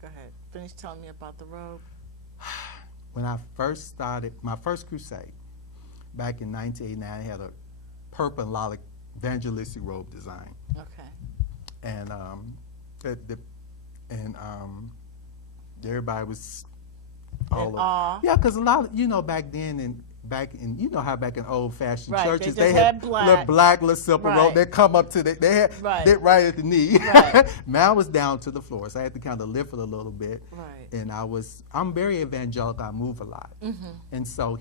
Go ahead. Finish telling me about the robe. When I first started my first crusade back in 1989, I had a purple and lilac evangelistic robe design, Okay. and and everybody was all In awe. yeah, because a lot of back then and back in how back in old fashioned Right, churches they just had little black little simple robe. Right. They come up to they had Right. that right at the knee. Right. Mine was down to the floor, so I had to kind of lift it a little bit. Right. And I'm very evangelical. I move a lot, and so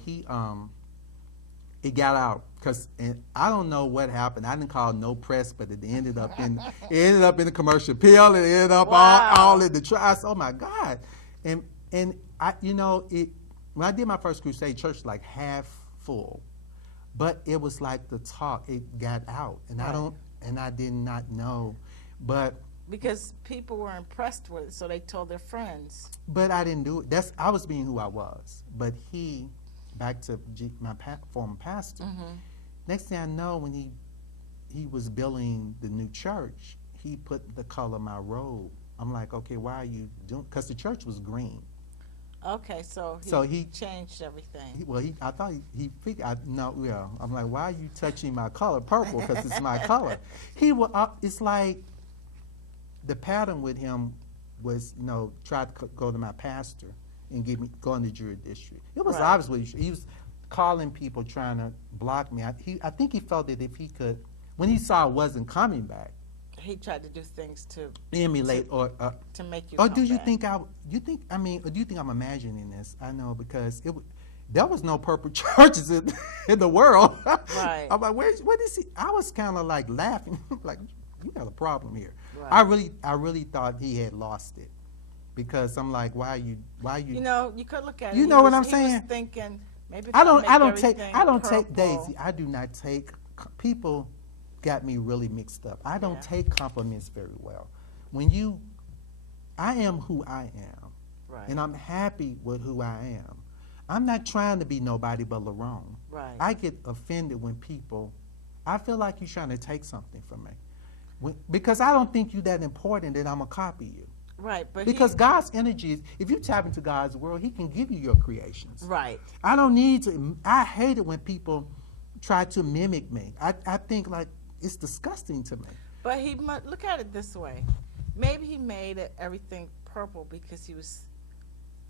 it got out because I don't know what happened. I didn't call no press, but it ended up in the commercial appeal. It ended up all in the trials. Oh my God! And I when I did my first crusade, church was like half full, but it was like the talk. It got out, and I did not know, but Because people were impressed with it, so they told their friends. but I didn't do it. I was being who I was. But back to my former pastor. Next thing I know, when he was building the new church, he put the color of my robe. I'm like, okay, why are you doing? Because the church was green. Okay, so he changed everything. I thought he figured. I'm like, why are you touching my color, purple? Because it's my color. It's like the pattern with him was, try to go to my pastor and go in the jury district. It was obvious what he was calling people trying to block me. I think he felt that if he could, when he saw I wasn't coming back, He tried to do things to emulate to make you. or come do you back. think or do you think I'm imagining this? I know because there was no purple churches in the world. Right. I'm like, where is he? I was kind of like laughing, like, you got a problem here. Right. I really thought he had lost it because I'm like, why you? You could look at it. You He know what was- I'm he saying? was thinking maybe. I don't take take Daisy. I do not take people. Got me really mixed up. I don't take compliments very well. I am who I am, Right. and I'm happy with who I am. I'm not trying to be nobody but Lerone. Right. I get offended when I feel like you're trying to take something from me. Because I don't think you're that important that I'm going to copy you. Right, but Because God's energy is, if you tap into God's world, he can give you your creations. Right. I don't need to, I hate it when people try to mimic me. I think like it's disgusting to me. But look at it this way. Maybe he made everything purple because he was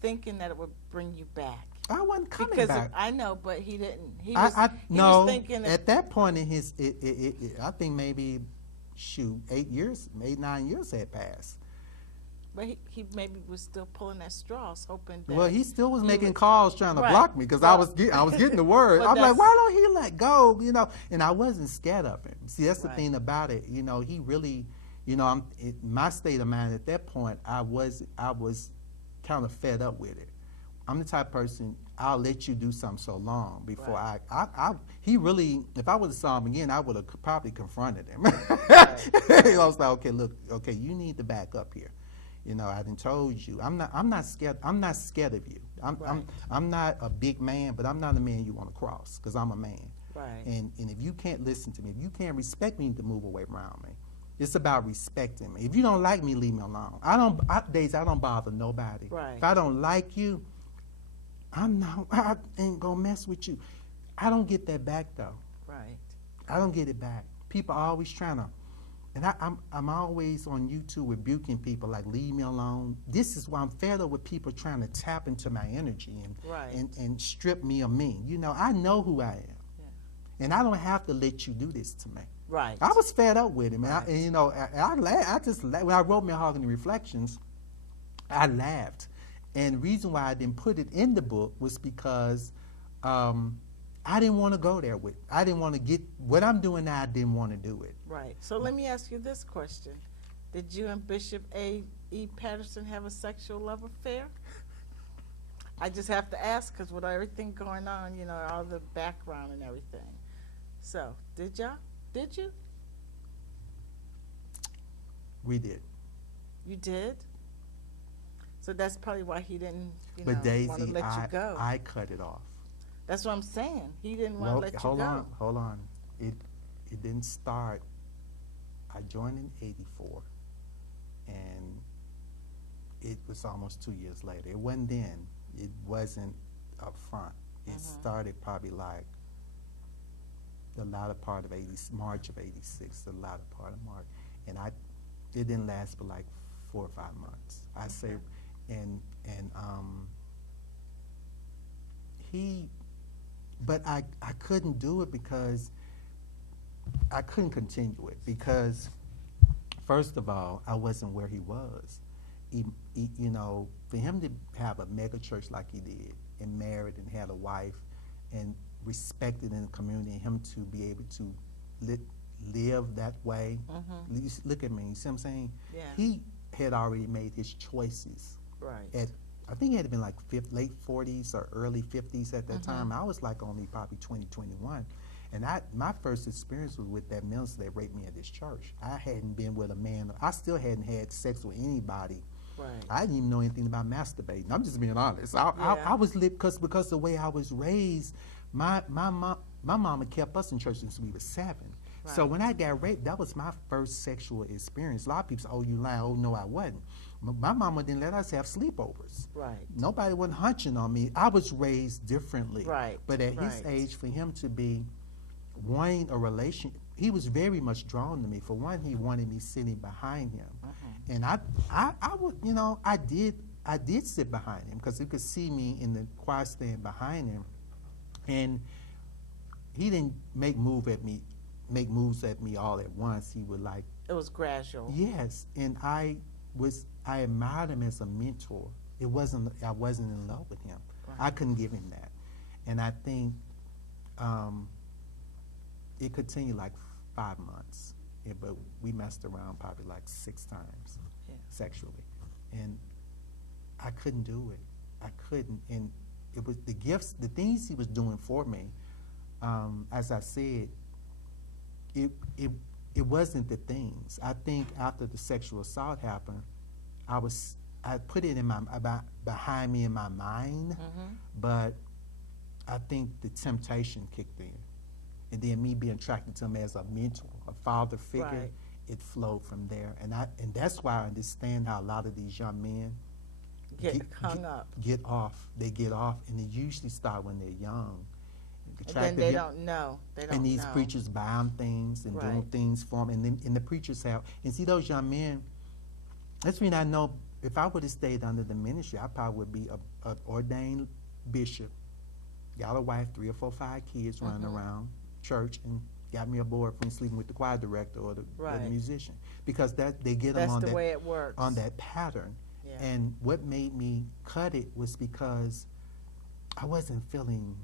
thinking that it would bring you back. I wasn't coming Because back. I know, but he didn't. He No, was thinking at that point in his, I think maybe, 8 years, 8, 9 years had passed. But he maybe was still pulling at straws, hoping that. Well, he still was making calls trying to block me because I was getting the word. But I'm like, why don't he let go? And I wasn't scared of him. See, that's the thing about it. He really, my state of mind at that point, I was kind of fed up with it. I'm the type of person, I'll let you do something so long before he really, if I would have saw him again, I would have probably confronted him. I was like, okay, you need to back up here. I done told you. I'm not scared. I'm not scared of you. I'm not a big man, but I'm not a man you want to cross because I'm a man. Right. And if you can't listen to me, if you can't respect me, you need to move away around me. It's about respecting me. If you don't like me, leave me alone. I don't bother nobody. Right. If I don't like you, I ain't gonna mess with you. I don't get that back though. Right. I don't get it back. People are always trying to. And I'm always on YouTube rebuking people like, leave me alone. This is why I'm fed up with people trying to tap into my energy and strip me of me. I know who I am. Yeah. And I don't have to let you do this to me. Right. I was fed up with him. Right. I laughed. When I wrote Malehogany Reflections, I laughed. And the reason why I didn't put it in the book was because I didn't want to go there with. I didn't want to get what I'm doing now. I didn't want to do it. Right. So let me ask you this question: did you and Bishop A.E. Patterson have a sexual love affair? I just have to ask because with everything going on, all the background and everything. So did y'all? Did you? We did. You did. So that's probably why he didn't, but Daisy, want to let you go. I cut it off. That's what I'm saying. He didn't want to let you go. Hold on. It didn't start. I joined in '84, and it was almost 2 years later. It wasn't then. It wasn't up front. It started probably like the latter part of March of '86, the latter part of March, and it didn't last but like 4 or 5 months. I say, and but I couldn't do it because I couldn't continue it because, first of all, I wasn't where he was. He, you know, for him to have a mega church like he did and married and had a wife and respected in the community, and him to be able to live that way. Look at me, you see what I'm saying? Yeah. He had already made his choices. Right. I think he had been like late 40s or early 50s at that time. I was like only probably 20, 21. And my first experience was with that minister that raped me at this church. I hadn't been with a man. I still hadn't had sex with anybody. Right. I didn't even know anything about masturbating. I'm just being honest. I was lit because the way I was raised, my mama kept us in church since we were 7. Right. So when I got raped, that was my first sexual experience. A lot of people say, "Oh, you lying." Oh, no, I wasn't. My mama didn't let us have sleepovers. Right. Nobody wasn't hunching on me. I was raised differently. Right. But at his age, for him to be wanting a relation, he was very much drawn to me. For one, he wanted me sitting behind him, and I would, you know, I did sit behind him because he could see me in the choir stand behind him, and he didn't make moves at me all at once. He would like. It was gradual. Yes, and I admired him as a mentor. I wasn't in love with him. Right. I couldn't give him that, and I think it continued like 5 months, but we messed around probably like 6 times sexually, and I couldn't do it. I couldn't, and it was the gifts, the things he was doing for me. As I said, it wasn't the things. I think after the sexual assault happened, I put it in behind me in my mind, but I think the temptation kicked in. And then me being attracted to him as a mentor, a father figure, it flowed from there. And that's why I understand how a lot of these young men get hung up. Get off. They get off, and they usually start when they're young. And then they don't know. And these preachers buy them things and doing things for them. And the preachers have, and see those young men, that's when I know if I would have stayed under the ministry, I probably would be an ordained bishop, got a wife, 3 or 4, 5 kids running around church, and got me a boyfriend sleeping with the choir director or the musician, because they get them on the way it works. On that pattern. Yeah. And what made me cut it was because I wasn't feeling.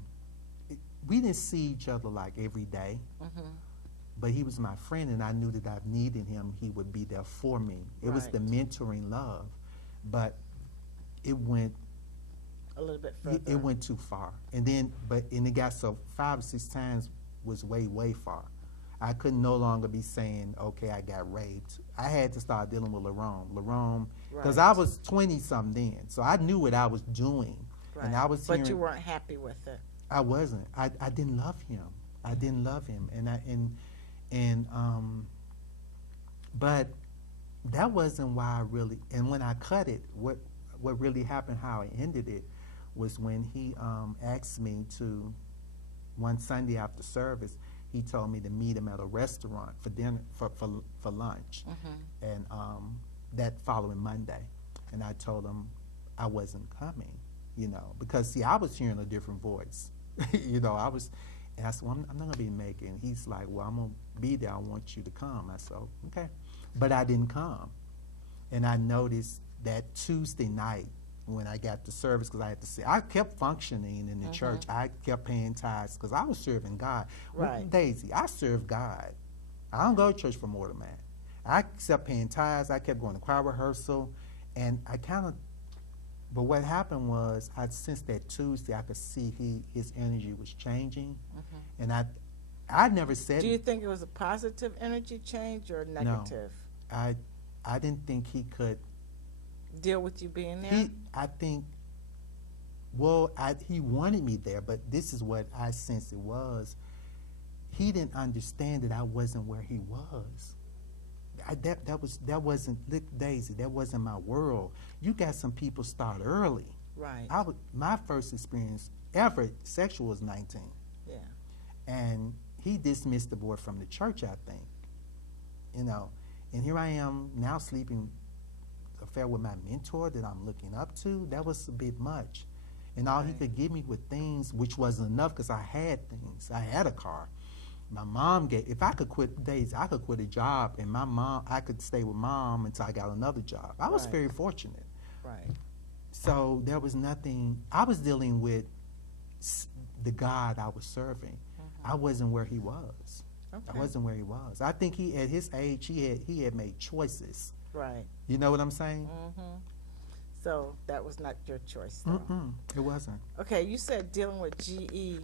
We didn't see each other like every day, but he was my friend, and I knew that I needed him. He would be there for me. It was the mentoring love, but it went a little bit further. It went too far, and it got so 5 or 6 times was way far. I could no longer be saying, okay, I got raped. I had to start dealing with Lerone, because I was 20-something then, so I knew what I was doing, and I was. But you weren't happy with it. I wasn't. I didn't love him. I didn't love him, but that wasn't why I really. And when I cut it, what really happened, how I ended it, was when he asked me to. One Sunday after service, he told me to meet him at a restaurant for dinner for lunch, and that following Monday, and I told him I wasn't coming, because see, I was hearing a different voice, and I said, well, I'm not gonna be making. He's like, well, I'm gonna be there. I want you to come. I said, okay, but I didn't come, and I noticed that Tuesday night, when I got to service, because I had to say, I kept functioning in the church. I kept paying tithes because I was serving God. Right. Daisy, I serve God. I don't go to church for more than that. I kept paying tithes. I kept going to choir rehearsal, and but what happened was, I sensed that Tuesday I could see his energy was changing, and I never said. Do you think it was a positive energy change or negative? No, I didn't think he could deal with you being there? He wanted me there, but this is what I sensed it was. He didn't understand that I wasn't where he was. that wasn't, look, Daisy, that wasn't my world. You got some people start early. Right. My first experience ever sexual was 19. Yeah. And he dismissed the boy from the church, I think. You know, and here I am now sleeping affair with my mentor that I'm looking up to. That was a bit much. And all he could give me with things, which wasn't enough because I had things. I had a car. My mom gave, if I could quit days, I could quit a job, and I could stay with mom until I got another job. I was very fortunate. Right. So there was nothing, I was dealing with the God I was serving. I wasn't where he was. Okay. I wasn't where he was. I think at his age, he had made choices. Right. You know what I'm saying? So that was not your choice, though. It wasn't. Okay, you said dealing with G.E.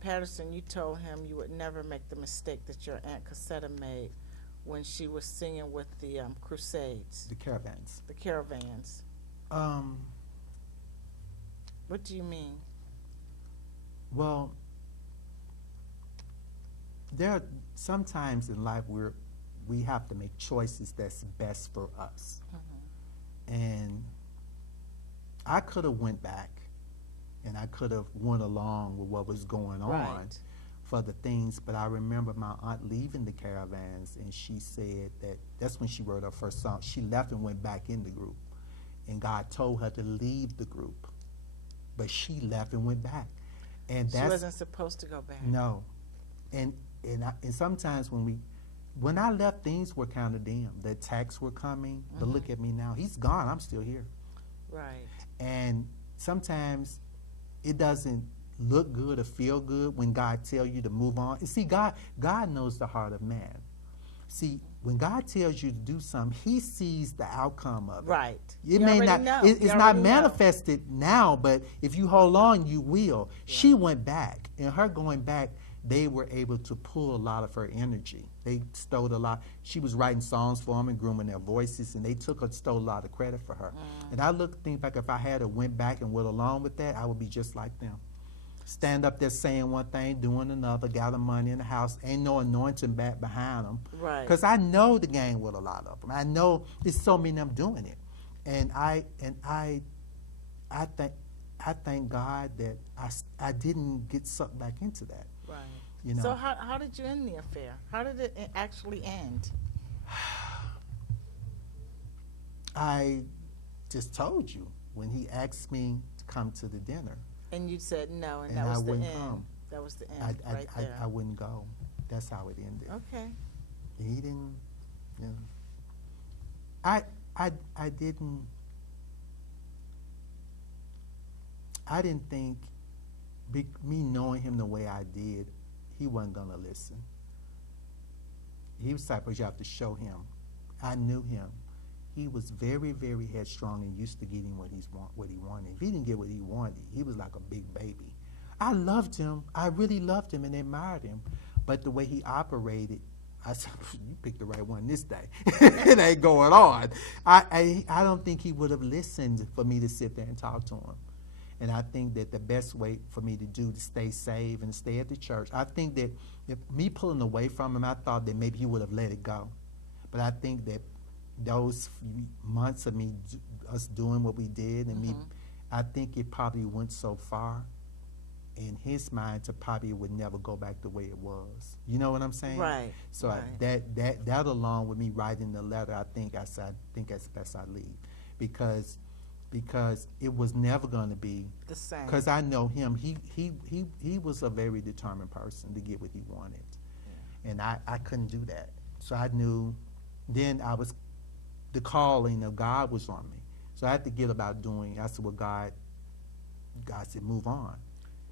Patterson, you told him you would never make the mistake that your Aunt Cassetta made when she was singing with the Crusades. The Caravans. The Caravans. What do you mean? Well, there are sometimes in life where we have to make choices that's best for us. And I could have went back and I could have went along with what was going on for the things, but I remember my aunt leaving the Caravans, and she said that's when she wrote her first song. She left and went back in the group, and God told her to leave the group, but she left and went back. And she wasn't supposed to go back. No. And sometimes when I left, things were kind of dim. The attacks were coming, but look at me now. He's gone. I'm still here. Right. And sometimes it doesn't look good or feel good when God tells you to move on. And see, God knows the heart of man. See, when God tells you to do something, he sees the outcome of it. Right. It may not, it's not manifested now, but if you hold on, you will. Yeah. She went back, and her going back, they were able to pull a lot of her energy. They stole a lot. She was writing songs for them and grooming their voices, and they stole a lot of credit for her. And I think back, if I had went back and went along with that, I would be just like them. Stand up there saying one thing, doing another, gather money in the house, ain't no anointing back behind them. Right. Because I know the game with a lot of them. I know there's so many of them doing it. And I thank God that I didn't get sucked back into that. Right. You know. So how did you end the affair? How did it actually end? I just told you when he asked me to come to the dinner. And you said no, and that was the end. Come. That was the end right there. I wouldn't go. That's how it ended. Okay. He didn't, you know. I didn't think, me knowing him the way I did, he wasn't going to listen. He was the type of you have to show him. I knew him. He was very, very headstrong and used to getting what he wanted. If he didn't get what he wanted, he was like a big baby. I loved him. I really loved him and admired him. But the way he operated, I said, you picked the right one this day. It ain't going on. I don't think he would have listened for me to sit there and talk to him. And I think that the best way for me to do to stay safe and stay at the church, I think that if me pulling away from him, I thought that maybe he would have let it go. But I think that those months of us doing what we did, and me, I think it probably went so far in his mind to probably would never go back the way it was. You know what I'm saying? Right. So right. That along with me writing the letter, I think it's best I leave, because it was never going to be the same. Because I know him. He was a very determined person to get what he wanted, and I couldn't do that. So I knew. Then the calling of God was on me. So I had to get about doing. I said, well, God said, move on.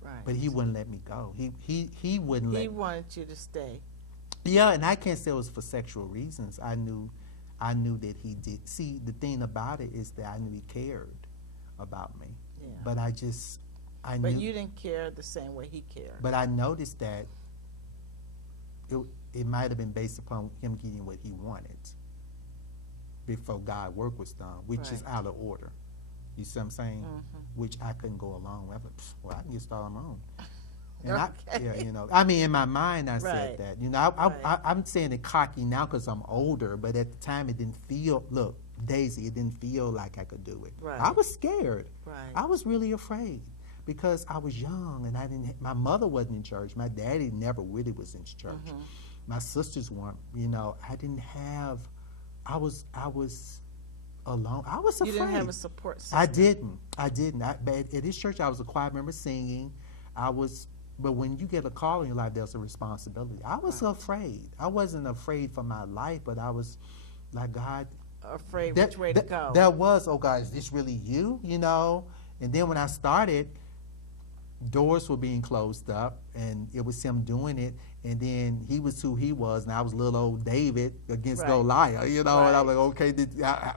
Right. But he wouldn't let me go. He wouldn't let. He wanted you to stay. Yeah, and I can't say it was for sexual reasons. I knew that he did. See, the thing about it is that I knew he cared about me. Yeah. But I knew. But you didn't care the same way he cared. But I noticed that it might have been based upon him getting what he wanted before God's work was done, which is out of order. You see what I'm saying? Which I couldn't go along with. Well, I can get started on my own. And Okay. yeah, I mean, in my mind, I Right. said that. Right. I'm saying it cocky now because I'm older, but at the time it didn't feel, look, Daisy, it didn't feel like I could do it. Right. I was scared. Right. I was really afraid because I was young and my mother wasn't in church. My daddy never really was in church. Mm-hmm. My sisters weren't, I didn't have, I was alone. I was afraid. You didn't have a support system. I didn't. But at this church, I was a choir member singing. But when you get a call in your life, there's a responsibility. I was afraid. I wasn't afraid for my life, but I was like, God. Afraid which way to go. That was, oh God, is this really you? And then when I started, doors were being closed up, and it was him doing it. And then he was who he was, and I was little old David against Right. Goliath, Right. And I'm like, okay,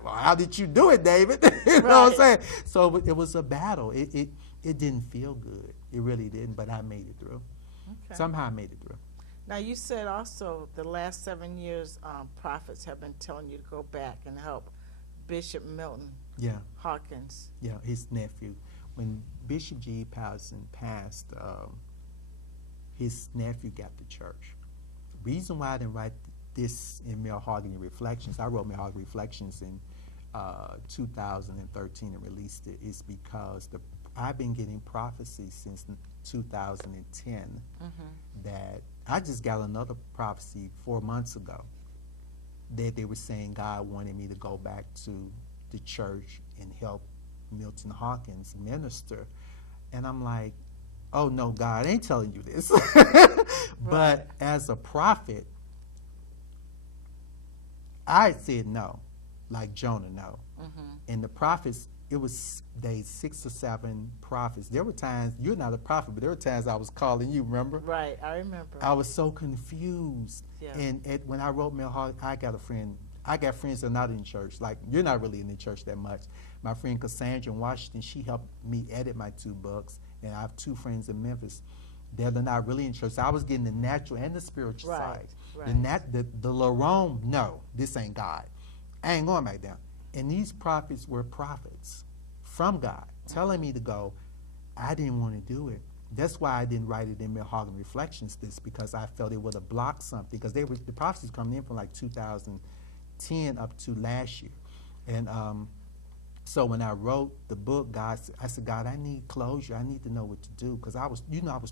how did you do it, David? You know what I'm saying? So it was a battle. It didn't feel good. It really didn't, but I made it through. Okay. Somehow I made it through. Now, you said also the last 7 years, prophets have been telling you to go back and help Bishop Milton Yeah, Hawkins. yeah, his nephew. When Bishop G. Patterson passed, his nephew got the church. The reason why I didn't write this in Malehogany Reflections, I wrote Malehogany Reflections in 2013 and released it, is because I've been getting prophecies since 2010 that I just got another prophecy 4 months ago that they were saying God wanted me to go back to the church and help Milton Hawkins minister. And I'm like, oh no, God, I ain't telling you this. But as a prophet, I said no, like Jonah, no. And the prophets, it was 6 or 7 prophets. There were times, you're not a prophet, but there were times I was calling you, remember? Right, I remember. I was so confused. Yeah. And when I wrote Malehogany, I got friends that are not in church. Like, you're not really in the church that much. My friend Cassandra in Washington, she helped me edit my 2 books. And I have 2 friends in Memphis that are not really in church. So I was getting the natural and the spiritual side. Right. The Lerone, no, this ain't God. I ain't going back down. And these prophets were prophets from God, telling me to go. I didn't want to do it. That's why I didn't write it in Malehogany Reflections, because I felt it would have blocked something, because the prophecies coming in from like 2010 up to last year. And so when I wrote the book, I said, God, I need closure. I need to know what to do, because I was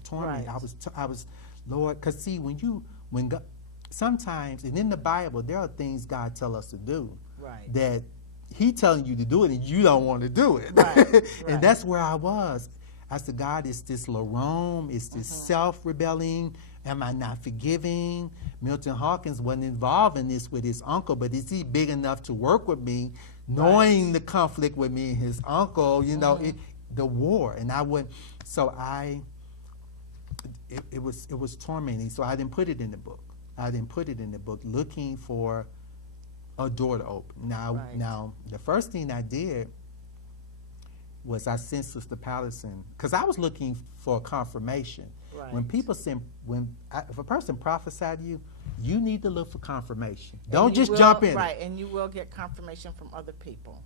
tormented. Right. I was, Lord, because see, when God, sometimes, and in the Bible, there are things God tell us to do Right. that He telling you to do it and you don't want to do it. Right. And that's where I was. I said, God, is this Lerone? Is this self-rebelling? Am I not forgiving? Milton Hawkins wasn't involved in this with his uncle, but is he big enough to work with me, knowing the conflict with me and his uncle, the war? And I wouldn't, so it was tormenting. So I didn't put it in the book. Looking for a door to open. Now, the first thing I did was I sent Sister Patterson, because I was looking for confirmation. Right. When people send, if a person prophesied to you, you need to look for confirmation. Don't just jump in. Right, and you will get confirmation from other people.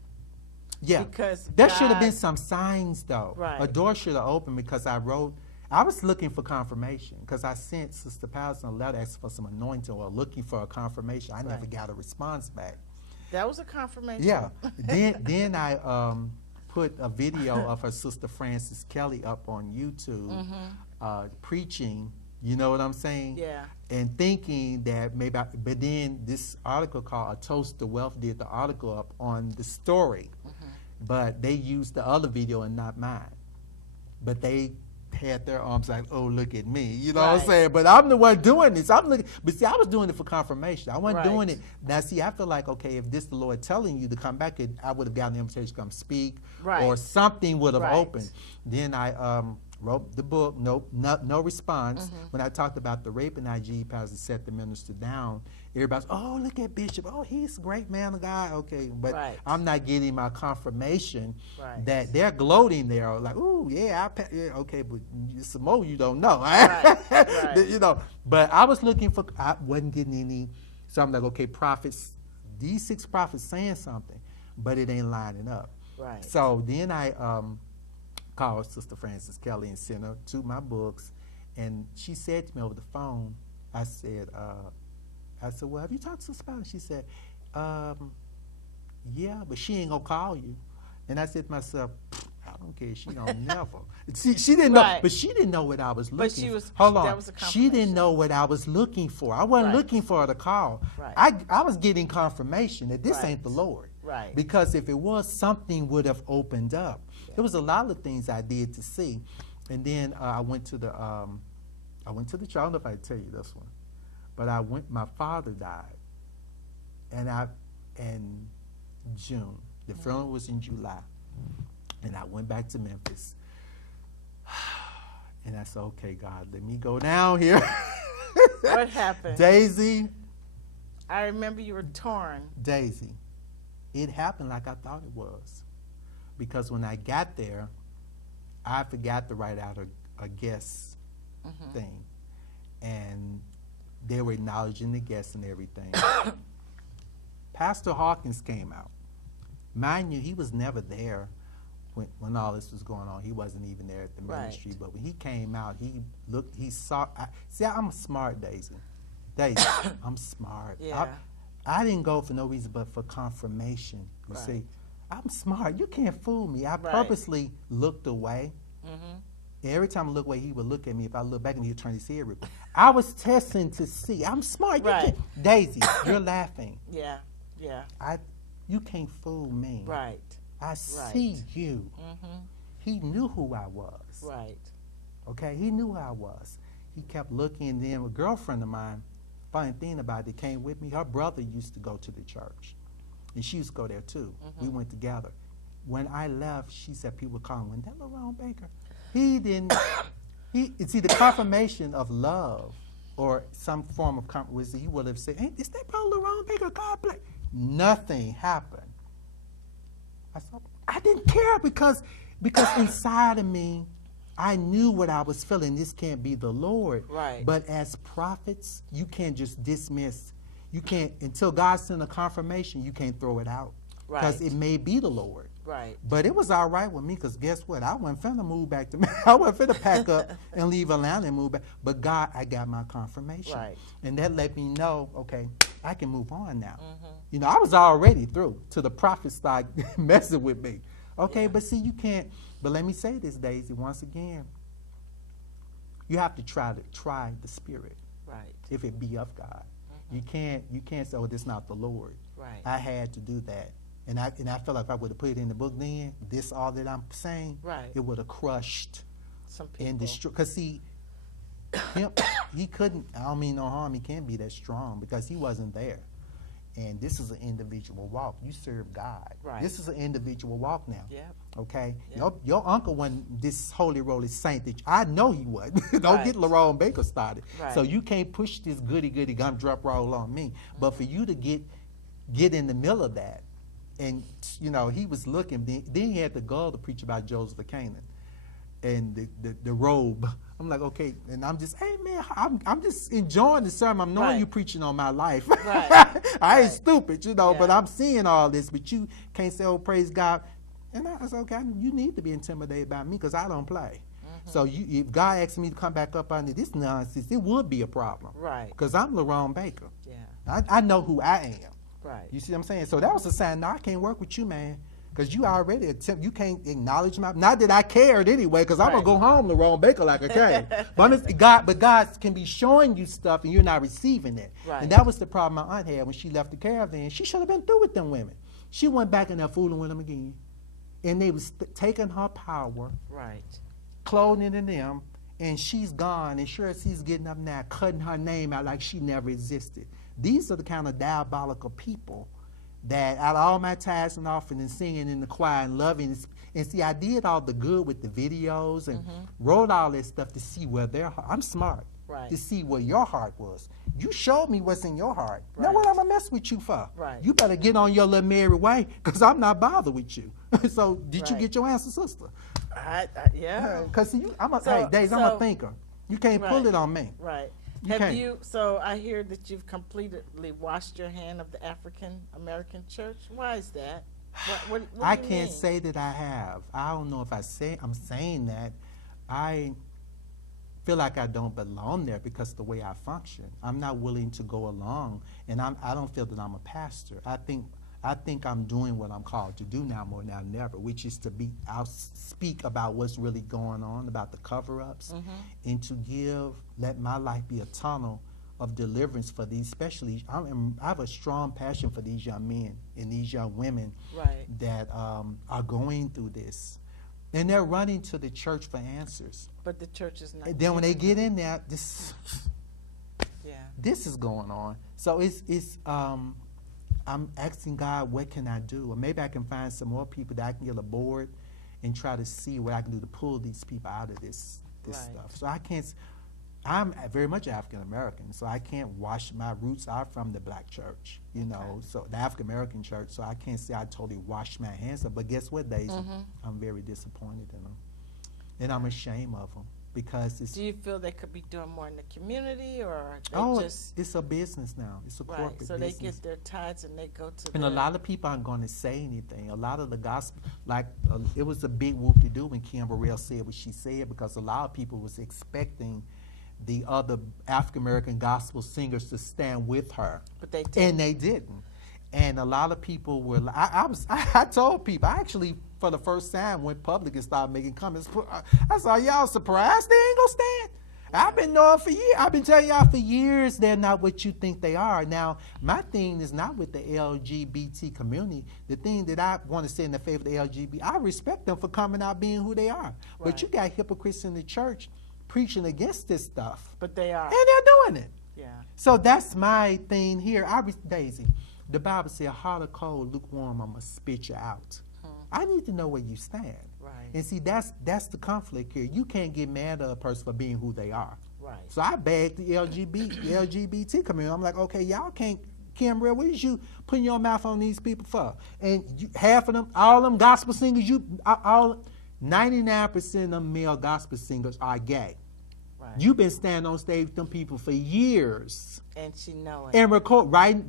Yeah. Because there should have been some signs, though. Right. A door should have opened, because I was looking for confirmation, because I sent Sister Patterson a letter asking for some anointing or looking for a confirmation. I never got a response back. That was a confirmation. Yeah. then I put a video of her sister Frances Kelly up on YouTube preaching, you know what I'm saying? Yeah. And thinking that maybe, but then this article called A Toast to Wealth did the article up on the story, but they used the other video and not mine. But they had their arms like, oh, look at me, you know what I'm saying? But I'm the one doing this. But see, I was doing it for confirmation. I wasn't doing it. Now, see, I feel like, okay, if this the Lord telling you to come back, I would have gotten the invitation to come speak, or something would have opened. Then I wrote the book, no response. When I talked about the rape in IG, Pastor set the minister down, everybody's, oh, look at Bishop. Oh, he's a great man of God. Okay, but I'm not getting my confirmation that they're gloating there. Like, ooh, yeah, okay, but some more you don't know. You know, but I was looking for, I wasn't getting any, so I'm like, okay, prophets, these 6 prophets saying something, but it ain't lining up. Right. So then I called Sister Frances Kelly and sent her 2 my books, And she said to me over the phone, I said, well, have you talked to Spanish? She said, yeah, but she ain't gonna call you. And I said to myself, I don't care. She don't never. She didn't know, but she didn't know what I was looking. But she was. Hold on. She didn't know what I was looking for. I wasn't looking for her to call. Right. I was getting confirmation that this ain't the Lord. Right. Because if it was, something would have opened up. Yeah. There was a lot of things I did to see, and then I went to the church. I don't know if I tell you this one, but I went. My father died, and in June. The funeral was in July. And I went back to Memphis. And I said, okay, God, let me go down here. What happened? Daisy. I remember you were torn. Daisy. It happened like I thought it was. Because when I got there, I forgot to write out a guest thing. And they were acknowledging the guests and everything. Pastor Hawkins came out. Mind you, he was never there when all this was going on. He wasn't even there at the ministry. But when he came out, he looked, he saw. See, I'm smart, Daisy. Daisy, I'm smart. Yeah. I didn't go for no reason but for confirmation. You see, I'm smart. You can't fool me. I purposely looked away. Every time I look away, he would look at me. If I look back, and he'd turn his head. I was testing to see. I'm smart. You can't. Daisy, you're laughing. Yeah, yeah. You can't fool me. Right. I see you. He knew who I was. Right. Okay, he knew who I was. He kept looking, and then a girlfriend of mine, funny thing about it, came with me. Her brother used to go to the church, and she used to go there too. We went together. When I left, she said people were calling, "Was that Lerone Baker?" He didn't. It's either confirmation of love or some form of confirmation. He would have said, "Hey, is that brother Lerone Baker? God bless." Nothing happened. I didn't care because inside of me, I knew what I was feeling. This can't be the Lord. Right. But as prophets, you can't just dismiss. You can't, until God sends a confirmation, you can't throw it out. Because it may be the Lord. Right. But it was all right with me because guess what? I wasn't finna move back to I wasn't finna pack up and leave Atlanta and move back. But God, I got my confirmation. Right. And that let me know, okay, I can move on now. You know, I was already through till the prophet started messing with me. Okay, but see, you can't. But let me say this, Daisy, once again. You have to try the spirit. Right. If it be of God. You can't say, oh, this is not the Lord. Right. I had to do that. And I felt like if I would have put it in the book then, this all that I'm saying, it would have crushed some people. And destroyed. Because see, he couldn't, I don't mean no harm, he can't be that strong because he wasn't there. And this is an individual walk. You serve God. Right. This is an individual walk now. Yeah. Okay? Yep. Your uncle wasn't this holy roly saint that I know he wasn't. Don't get Lerone Baker started. Right. So you can't push this goody gumdrop roll on me. But for you to get in the middle of that, and you know, he was looking, then he had the gall to preach about Josephine and the robe. I'm like, okay, and I'm just, hey man, I'm just enjoying the sermon. I'm knowing you preaching on my life. Right. I ain't stupid, you know, but I'm seeing all this, but you can't say, oh, praise God. And I was okay, you need to be intimidated by me because I don't play. So if God asked me to come back up under this nonsense, it would be a problem. Right. Because I'm Lerone Baker. Yeah. I know who I am. Right. You see what I'm saying? So that was a sign, no, I can't work with you, man. Because you already you can't acknowledge my, not that I cared anyway, because I'm going to go home Lerone Baker like I can. But God can be showing you stuff and you're not receiving it. Right. And that was the problem my aunt had when she left the caravan. She should have been through with them women. She went back in there fooling with them again. And they was taking her power, clothing in them, and she's gone. And sure as he's getting up now, cutting her name out like she never existed. These are the kind of diabolical people that out of all my tithes and offering and singing in the choir and loving, and see, I did all the good with the videos and wrote all that stuff to see where their heart, I'm smart, to see where your heart was. You showed me what's in your heart. Now what I'm going to mess with you for? You better get on your little merry way because I'm not bothered with you. So did you get your answer, sister? Yeah. Because hey, Daisy, I'm a thinker. You can't pull it on me. Right. So I hear that you've completely washed your hand of the African American church. Why is that? What I can't say that I have. I don't know if I'm saying that. feel like I don't belong there because of the way I function. I'm not willing to go along, and I don't feel that I'm a pastor. I think I'm doing what I'm called to do now more now than ever, which is to speak about what's really going on, about the cover-ups, and to let my life be a tunnel of deliverance for these, especially, I have a strong passion for these young men and these young women that are going through this. And they're running to the church for answers. But the church is not. And then when they get in there, this is going on. So I'm asking God, what can I do? Or maybe I can find some more people that I can get aboard and try to see what I can do to pull these people out of this stuff. So I'm very much African American, so I can't wash my roots out from the black church, so the African American church. So I can't say I totally washed my hands up. But guess what, Daisy? I'm very disappointed in them, and I'm ashamed of them because it's. Do you feel they could be doing more in the community, or it's a business now. It's a corporate business. So they get their tithes and they go to. And a lot of people aren't going to say anything. A lot of the gospel, it was a big whoop-de-doo when Kim Burrell said what she said, because a lot of people was expecting the other African American gospel singers to stand with her, but they didn't. And they didn't. And a lot of people were. I told people. I actually, for the first time, went public and started making comments. I saw y'all surprised they ain't gonna stand. I've been knowing for years. I've been telling y'all for years they're not what you think they are. Now, my thing is not with the LGBT community. The thing that I want to say in the favor of the LGBT, I respect them for coming out being who they are. But you got hypocrites in the church preaching against this stuff. But they are. And they're doing it. Yeah. So that's my thing here. Daisy, the Bible says, hot or cold, lukewarm, I'm going to spit you out. I need to know where you stand. Right. And see, that's the conflict here. You can't get mad at a person for being who they are. Right. So I begged the LGBT community. I'm like, okay, y'all can't, Kimberly, what is you putting your mouth on these people for? And half of them, all them gospel singers, 99% of them male gospel singers are gay. Right. You've been standing on stage with them people for years. And she know it. And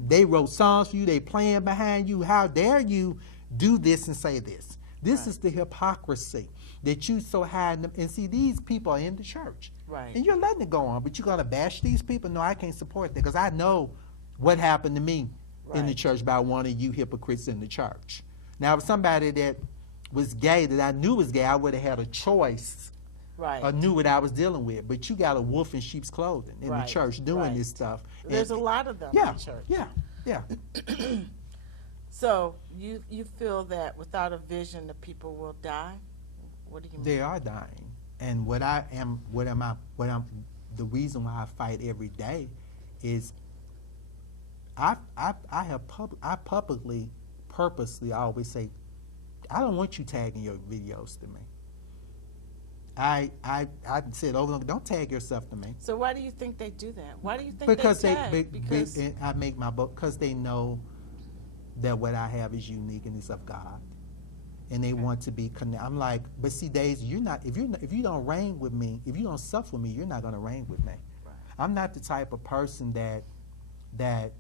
they wrote songs for you, they playing behind you. How dare you do this and say this? This is the hypocrisy that you so hide them. And see, these people are in the church. Right. And you're letting it go on, but you're going to bash these people? No, I can't support that, because I know what happened to me in the church by one of you hypocrites in the church. Now, if somebody that was gay, that I knew was gay, I would have had a choice. Right. Or knew what I was dealing with. But you got a wolf in sheep's clothing in the church doing this stuff. There's a lot of them in the church. Yeah. So you feel that without a vision, the people will die? What do you mean? They are dying. And the reason why I fight every day is I publicly, purposely, I always say, I don't want you tagging your videos to me. I said over and over, don't tag yourself to me. So why do you think they do that? Why do you think because they tag? Because I make my book because they know that what I have is unique and it's of God, and they want to be connected. I'm like, but see, Daisy, you're not. If you don't reign with me, if you don't suffer with me, you're not going to reign with me. Right. I'm not the type of person that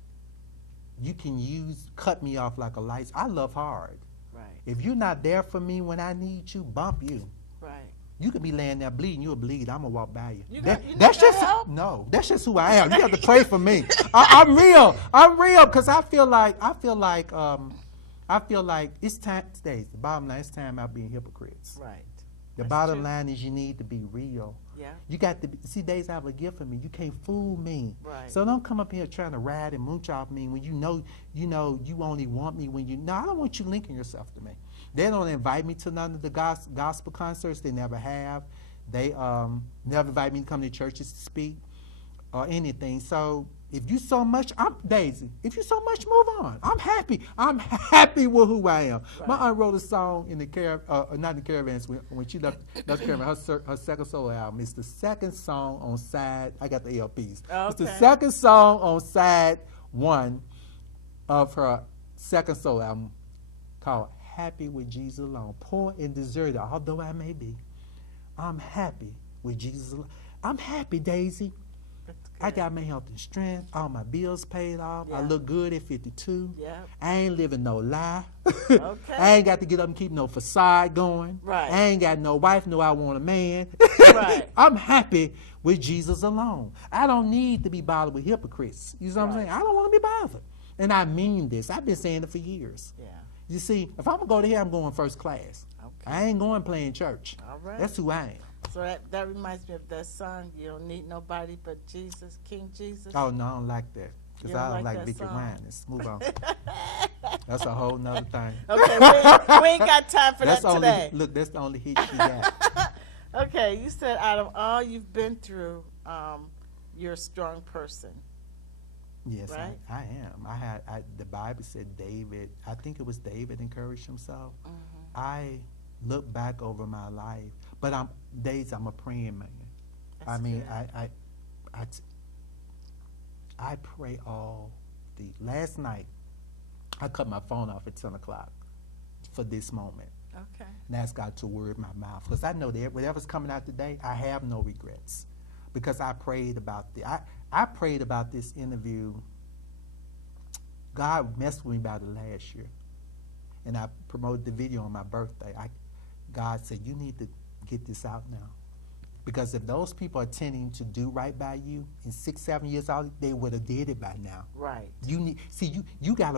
you can cut me off like a light. I love hard. Right. If you're not there for me when I need you, bump you. Right. You could be laying there bleeding. You'll bleed. I'm gonna walk by you. That's just who I am. You have to pray for me. I'm real. Because I feel like it's time. Stays. The bottom line, it's time out being hypocrites. Right. The bottom line is you need to be real. Yeah. You got to see. Days I have a gift for me. You can't fool me. Right. So don't come up here trying to ride and mooch off me when you know you only want me when you. No, I don't want you linking yourself to me. They don't invite me to none of the gospel concerts. They never have. They never invite me to come to churches to speak or anything. So if you so much, Daisy. If you so much, move on. I'm happy. I'm happy with who I am. Right. My aunt wrote a song in the not in the Caravans when she left Caravans. Her second solo album. It's the second song on side. I got the LPs. Okay. It's the second song on side 1 of her second solo album called Happy with Jesus Alone. Poor and deserted, although I may be, I'm happy with Jesus alone. I'm happy, Daisy. I got my health and strength. All my bills paid off. I Yeah. look good at 52. Yeah. I ain't living no lie. Okay. I ain't got to get up and keep no facade going. Right. I ain't got no wife, no I want a man. Right. I'm happy with Jesus alone. I don't need to be bothered with hypocrites. You know what I'm Right. saying? I don't want to be bothered. And I mean this. I've been saying it for years. Yeah. You see, if I'm going to go to here, I'm going first class. Okay. I ain't going playing church. All right. That's who I am. So that reminds me of that song, You Don't Need Nobody But Jesus, King Jesus. Oh, no, I don't like that. Because You don't I don't like like that Vicky song? Winans. Move on. That's a whole nother thing. Okay, we ain't got time for That's that only, today. look, that's the only hit she got. Okay, you said out of all you've been through, you're a strong person. Yes, Right? I am. The Bible said David, I think it was David encouraged himself. Mm-hmm. I look back over my life, but I'm a praying man. That's good. I pray all the, last night, I cut my phone off at 10 o'clock for this moment. Okay. And ask God to word my mouth. Because I know that whatever's coming out today, I have no regrets. Because I prayed about I prayed about this interview. God messed with me about it last year. And I promoted the video on my birthday. God said, you need to get this out now. Because if those people are tending to do right by you in 6, 7 years out, they would have did it by now. Right. You got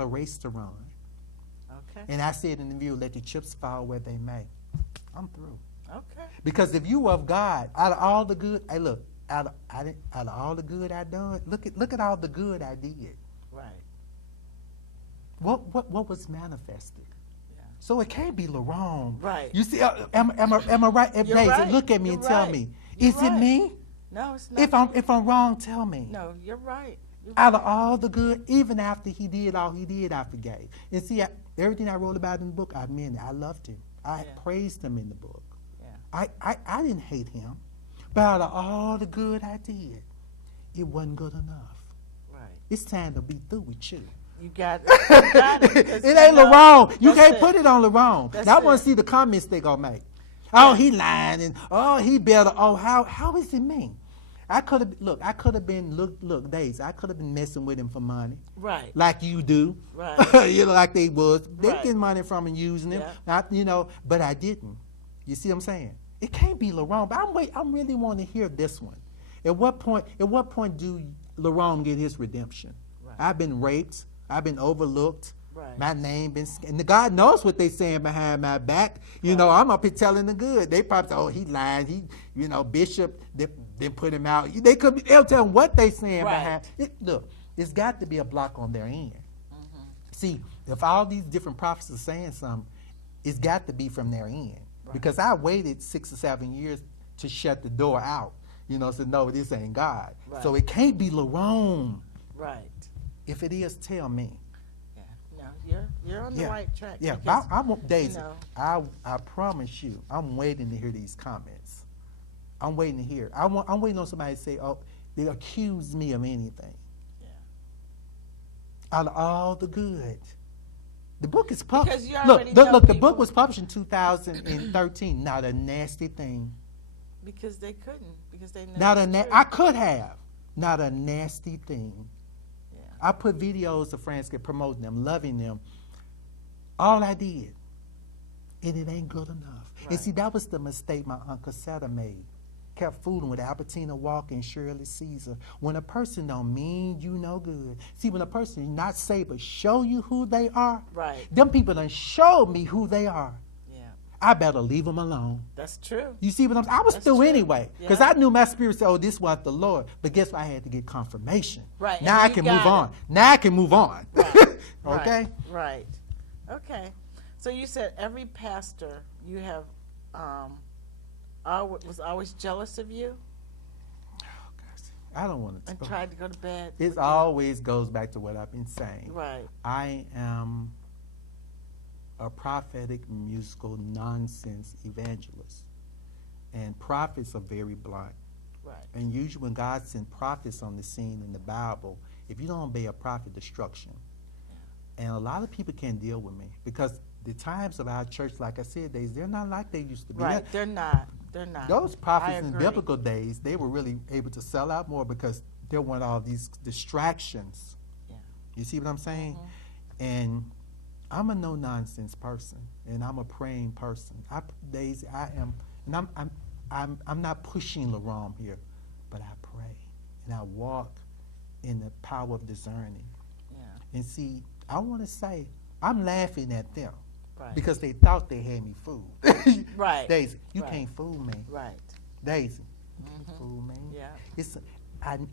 a race to run. Okay. And I said in the video, let the chips fall where they may. I'm through. Okay. Because if you of God, out of all the good, hey look, out of all the good I done, look at all the good I did. Right. What was manifested? Yeah. So it can't be Lerone. Right. You see, am I right? If You're Daisy, right. look at me You're and tell right. me, You're is it right. me? No, it's not. If I'm wrong, tell me. No, you're right. You're Out of all the good, even after he did all he did, I forgave. And see, everything I wrote about in the book, I meant it. I loved him. I praised him in the book. Yeah. I didn't hate him. But out of all the good I did, it wasn't good enough. Right. It's time to be through with you. You got it. You got it. It ain't Lerone. You That's can't put it on Lerone. That's Now I want it. to see the comments they gonna make. Oh, he lying, and oh, he better. Oh, how is it me? I could have been Daisy. I could have been messing with him for money, Right. like you do. Right. You know, like they was. They Right. getting money from and using him. Yeah. Not, but I didn't. You see what I'm saying? It can't be Lerone. But I'm really want to hear this one. At what point do Lerone get his redemption? Right. I've been raped. I've been overlooked. Right. My name been, and the God knows what they saying behind my back. You know, I'm up here telling the good. They probably say, oh, he lying. He, Bishop, they put him out. They'll tell them what they saying behind. Look, it's got to be a block on their end. Mm-hmm. See, if all these different prophets are saying something, it's got to be from their end. Right. Because I waited 6 or 7 years to shut the door out. So no, this ain't God. Right. So it can't be Lerone. Right. If it is, tell me. Yeah. No, you're on the right track. Yeah, because, I'm Daisy. I promise you, I'm waiting to hear these comments. I'm waiting to hear. I'm waiting on somebody to say, oh, they accuse me of anything. Yeah. Out of all the good. The book is published. Because you already Look, the book was published in 2013. Not a nasty thing. Because they couldn't. Because they I could have. Not a nasty thing. Yeah. I put videos of friends promoting them, loving them. All I did. And it ain't good enough. Right. And see, that was the mistake my Uncle Seta made. Kept fooling with Albertina Walker and Shirley Caesar. When a person don't mean you no good. See, when a person not say but show you who they are, right. Them people done showed me who they are. Yeah. I better leave them alone. That's true. You see what I'm saying? I was That's through true. anyway. Because I knew my spirit said, oh, this wasn't the Lord. But guess what? I had to get confirmation. Right. Now I can move on. Now I can move on. Right. Okay? Right. Okay. So you said every pastor you have was always jealous of you? Oh, gosh. I don't want to. And tried to go to bed? It always goes back to what I've been saying. Right. I am a prophetic musical nonsense evangelist. And prophets are very blunt. Right. And usually when God sends prophets on the scene in the Bible, if you don't obey a prophet, destruction. Yeah. And a lot of people can't deal with me because the times of our church, like I said, they're not like they used to be. Right, they're not. They're not. Those I prophets in agree. biblical days, they were really able to sell out more because there weren't all these distractions. Yeah. You see what I'm saying? Mm-hmm. And I'm a no nonsense person, and I'm a praying person. Daisy, I am, and I'm not pushing Lerone here, but I pray and I walk in the power of discerning. Yeah. And see, I want to say I'm laughing at them Right. because they thought they had me fooled. Right. Daisy, you Right. can't fool me. Right. Daisy, you can't Mhm. fool me. Yeah.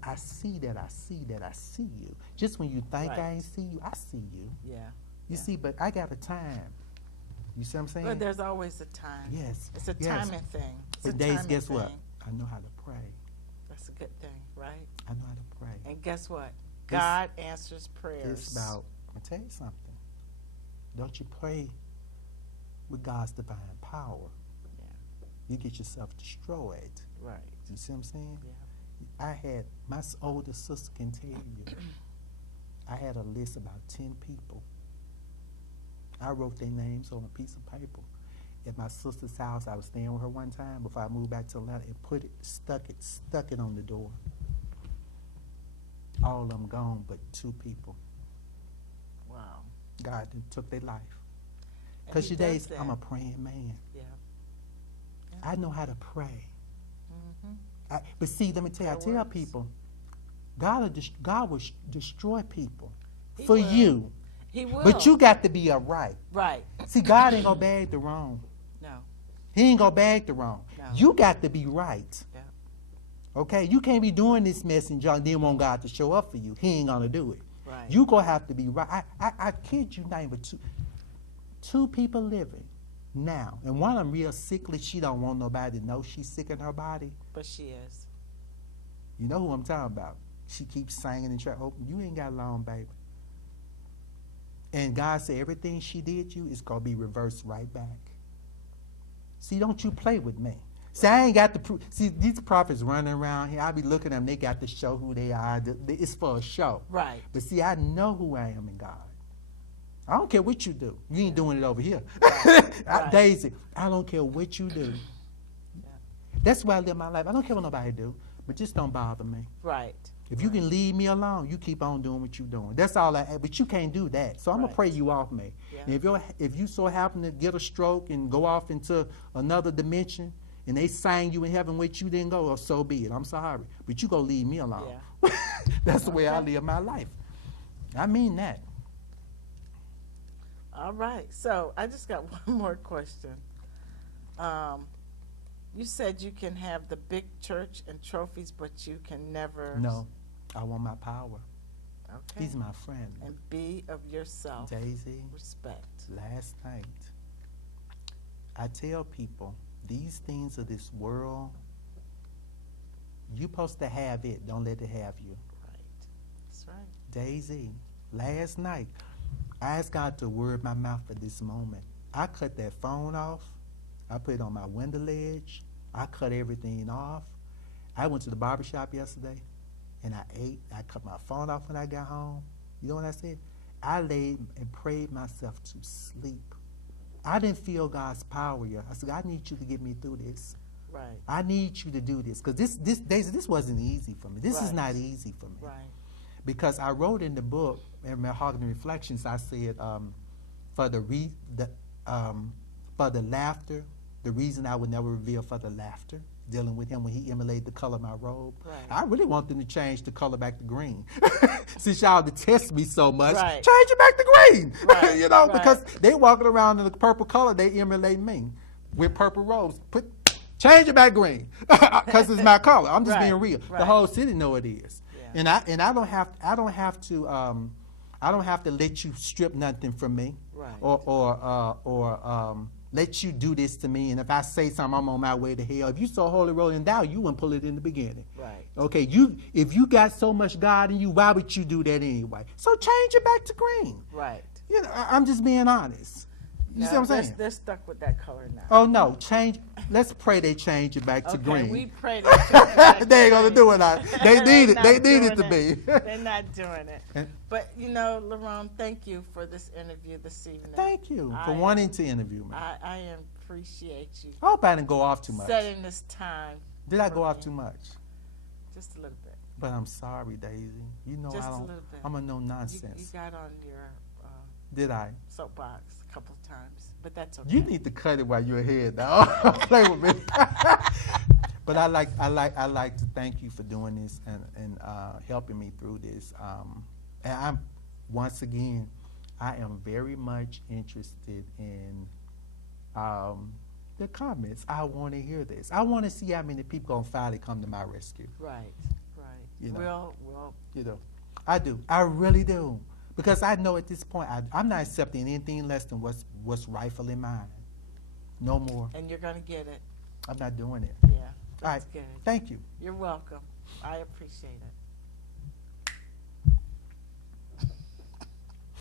I see that I see you. Just when you think Right. I ain't see you, I see you. Yeah. You Yeah. see, but I got a time. You see what I'm saying? But there's always a time. Yes. It's a yes. timing thing. It's But a Daisy, timing guess thing. what? I know how to pray. That's a good thing, right? I know how to pray. And guess what? God answers prayers. It's about, I'll tell you something. Don't you pray with God's divine power. Yeah. You get yourself destroyed. Right. You see what I'm saying? Yeah. I had, my older sister can tell you, I had a list of about 10 people. I wrote their names on a piece of paper. At my sister's house, I was staying with her one time before I moved back to Atlanta and stuck it on the door. All of them gone but 2 people. Wow. God took their life. And Because he today does that. I'm a praying man. Yeah. I know how to pray. Mm-hmm. But see, let me tell you, I Prayer tell works. people, God will destroy people He for will. you. He will. But you got to be upright. Right. See, God ain't gonna bag the wrong. No. He ain't gonna bag the wrong. No. You got to be right. Yeah. Okay? You can't be doing this mess and then want God to show up for you. He ain't gonna do it. Right. You gonna have to be right. I kid you not, but two people living now, and one of them real sickly. She don't want nobody to know she's sick in her body. But she is. You know who I'm talking about. She keeps singing and trying. Oh, you ain't got long, baby. And God said everything she did you is going to be reversed right back. See, don't you play with me. See, I ain't got the proof. See, these prophets running around here, I be looking at them, they got to show who they are. It's for a show. Right. But see, I know who I am in God. I don't care what you do. You ain't doing it over here. Right. Daisy, I don't care what you do. Yeah. That's why I live my life. I don't care what nobody do, but just don't bother me. Right. If you can leave me alone, you keep on doing what you're doing. That's all but you can't do that. So I'm going Right. to pray you off me. Yeah. And if you so happen to get a stroke and go off into another dimension and they sang you in heaven which you didn't go, or so be it. I'm sorry. But you go leave me alone. Yeah. That's the way I Okay. live my life. I mean that. All right. So I just got one more question. You said you can have the big church and trophies, but you can never. No, I want my power. Okay. He's my friend. And be of yourself. Daisy, Respect. last night, I tell people, these things of this world, you supposed to have it. Don't let it have you. Right. That's right. Daisy, last night, I asked God to word my mouth at this moment. I cut that phone off. I put it on my window ledge. I cut everything off. I went to the barbershop yesterday, and I ate. I cut my phone off when I got home. You know what I said? I laid and prayed myself to sleep. I didn't feel God's power yet. I said, I need you to get me through this. Right. I need you to do this. Because Daisy, this wasn't easy for me. This is Right. not easy for me. Right. Because I wrote in the book, in Malehogany Reflections, I said, for the laughter, the reason I would never reveal for the laughter, dealing with him when he emulated the color of my robe. Right. I really want them to change the color back to green. Since y'all detest me so much, Right. change it back to green. Right. You know, Right. because they walking around in the purple color, they emulate me with purple robes. Change it back green, because it's my color. I'm just Right. being real. Right. The whole city know it is. Yeah. And I don't have to let you strip nothing from me, Right. or let you do this to me. And if I say something, I'm on my way to hell. If you so holy rolling down, you wouldn't pull it in the beginning. Right. Okay, if you got so much God in you, why would you do that anyway? So change it back to green. Right. You know, I'm just being honest. You see what I'm saying? They're stuck with that color now. Oh no, change. Let's pray they change it back to green. We pray they change it back They ain't to gonna green. do it. They need it. They not need it to doing be. They're not doing it. But Lerone, thank you for this interview this evening. Thank you for wanting to interview me. I appreciate you. I hope I didn't go off too much. Setting this time. Did I go for off me. too much? Just a little bit. But I'm sorry, Daisy. You know Just I a don't. little bit. I'm a no You nonsense. got on your Did I? soapbox a couple of times, but that's okay. You need to cut it while you're ahead. Now, play with me. But I like to thank you for doing this and helping me through this. And I'm once again, I am very much interested in the comments. I want to hear this. I want to see how many people gonna finally come to my rescue. Right. You know. Well. I do. I really do. Because I know at this point, I'm not accepting anything less than what's rightfully mine. No more. And you're gonna get it. I'm not doing it. Yeah. All right. That's good. Thank you. You're welcome. I appreciate it.